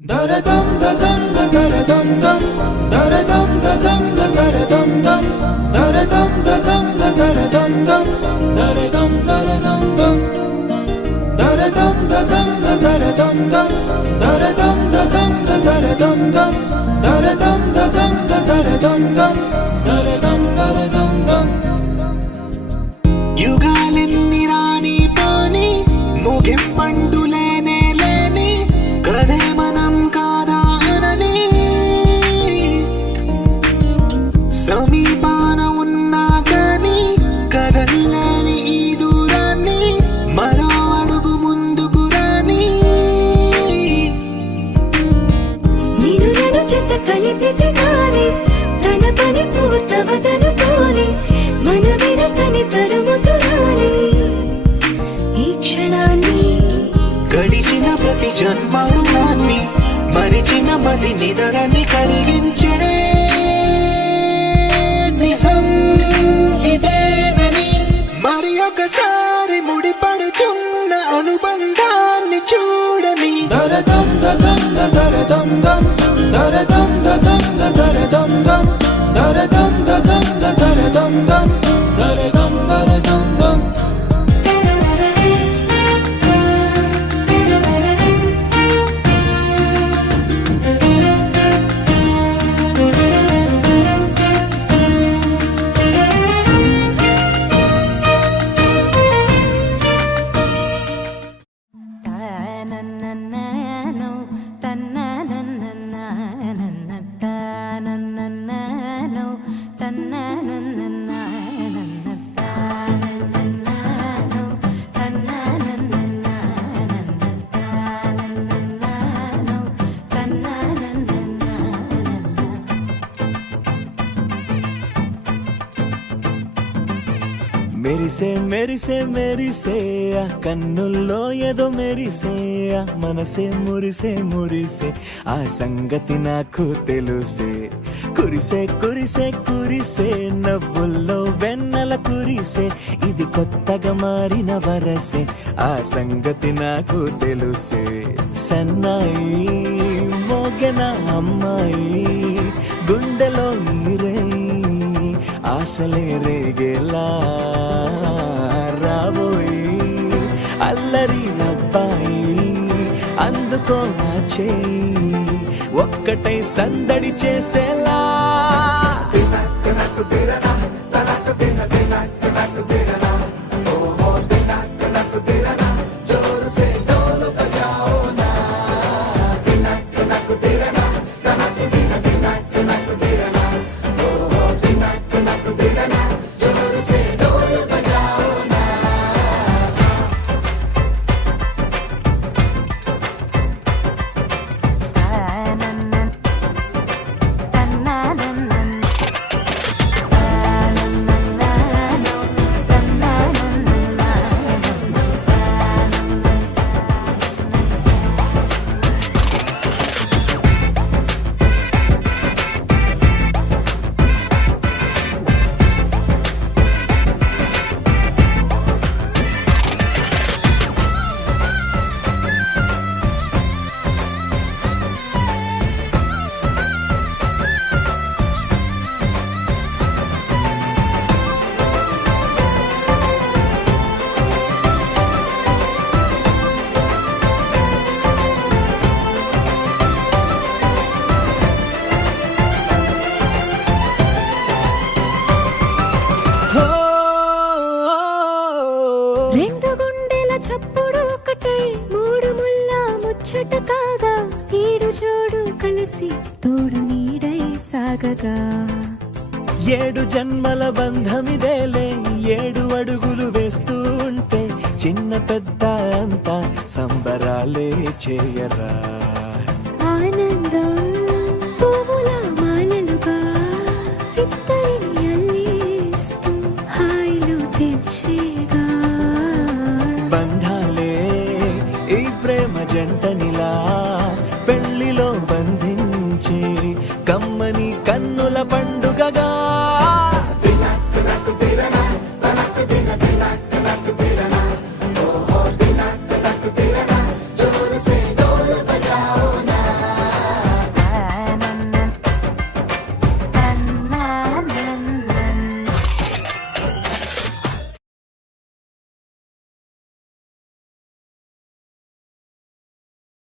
Daradam dadam daradam dam daradam dadam daradam dam daradam dadam daradam dam daradam daradam dam daradam dadam daradam dam daradam dadam daradam dam daradam dadam daradam dam daradam daradam dam యుగాలెన్ని రాని పోని ముగింపండులేనే లేని కదే మనం కాదా అనని సమీపాన ఉన్నా కానీ కదల్లేని ఈ దూరాన్ని మరో అడుగు ముందుకు రాని నేను నన్ను చెత్త కలిపితే గాని తన పని పూర్తవదనుకోని మన వెనకని తరుముతురాని ఈ క్షణాన్ని గడిచిన ప్రతి జన్మరుణాన్ని మరిచిన మది నిదరని కరిగించే నిజం ఇదేనని మరి ఒకసారి ముడిపడుతున్న అనుబంధాన్ని చూడని దరదం దదం దరదం దం దరదం దదం దరదం దం దరదం దదం దరదం దం దరదం దరదం దం మెరిసే మెరిసే మెరిసే ఆ కన్నుల్లో ఏదో మెరిసే ఆ మనసే మురిసే మురిసే ఆ సంగతి నాకు తెలుసే కురిసే కురిసే కురిసే నవ్వుల్లో వెన్నెల కురిసే ఇది కొత్తగా మారిన వరసే ఆ సంగతి నాకు తెలుసే సన్నాయి మోగెన అమ్మాయి గుండెలో ఈరే ఆశలే రేగేలా రాబోయి అల్లరి అబ్బాయి అందుకో నా చేయి ఒక్కటై సందడి చేసేలా రెండు గుండెల చప్పుడు ఒకటై మూడు ముల్ల ముచ్చట కాగా ఈడు జోడు కలిసి తోడు నీడై సాగగా ఏడు జన్మల బంధమిదేలే ఏడు అడుగులు వేస్తూ ఉంటే చిన్న పెద్ద అంతా సంబరాలే చేయరా ఆనందం పువ్వుల మాలలుగా ఇద్దరిని అల్లేస్తూ హాయిలు తెచ్చేగా బంధాలే ఈ ప్రేమ జంట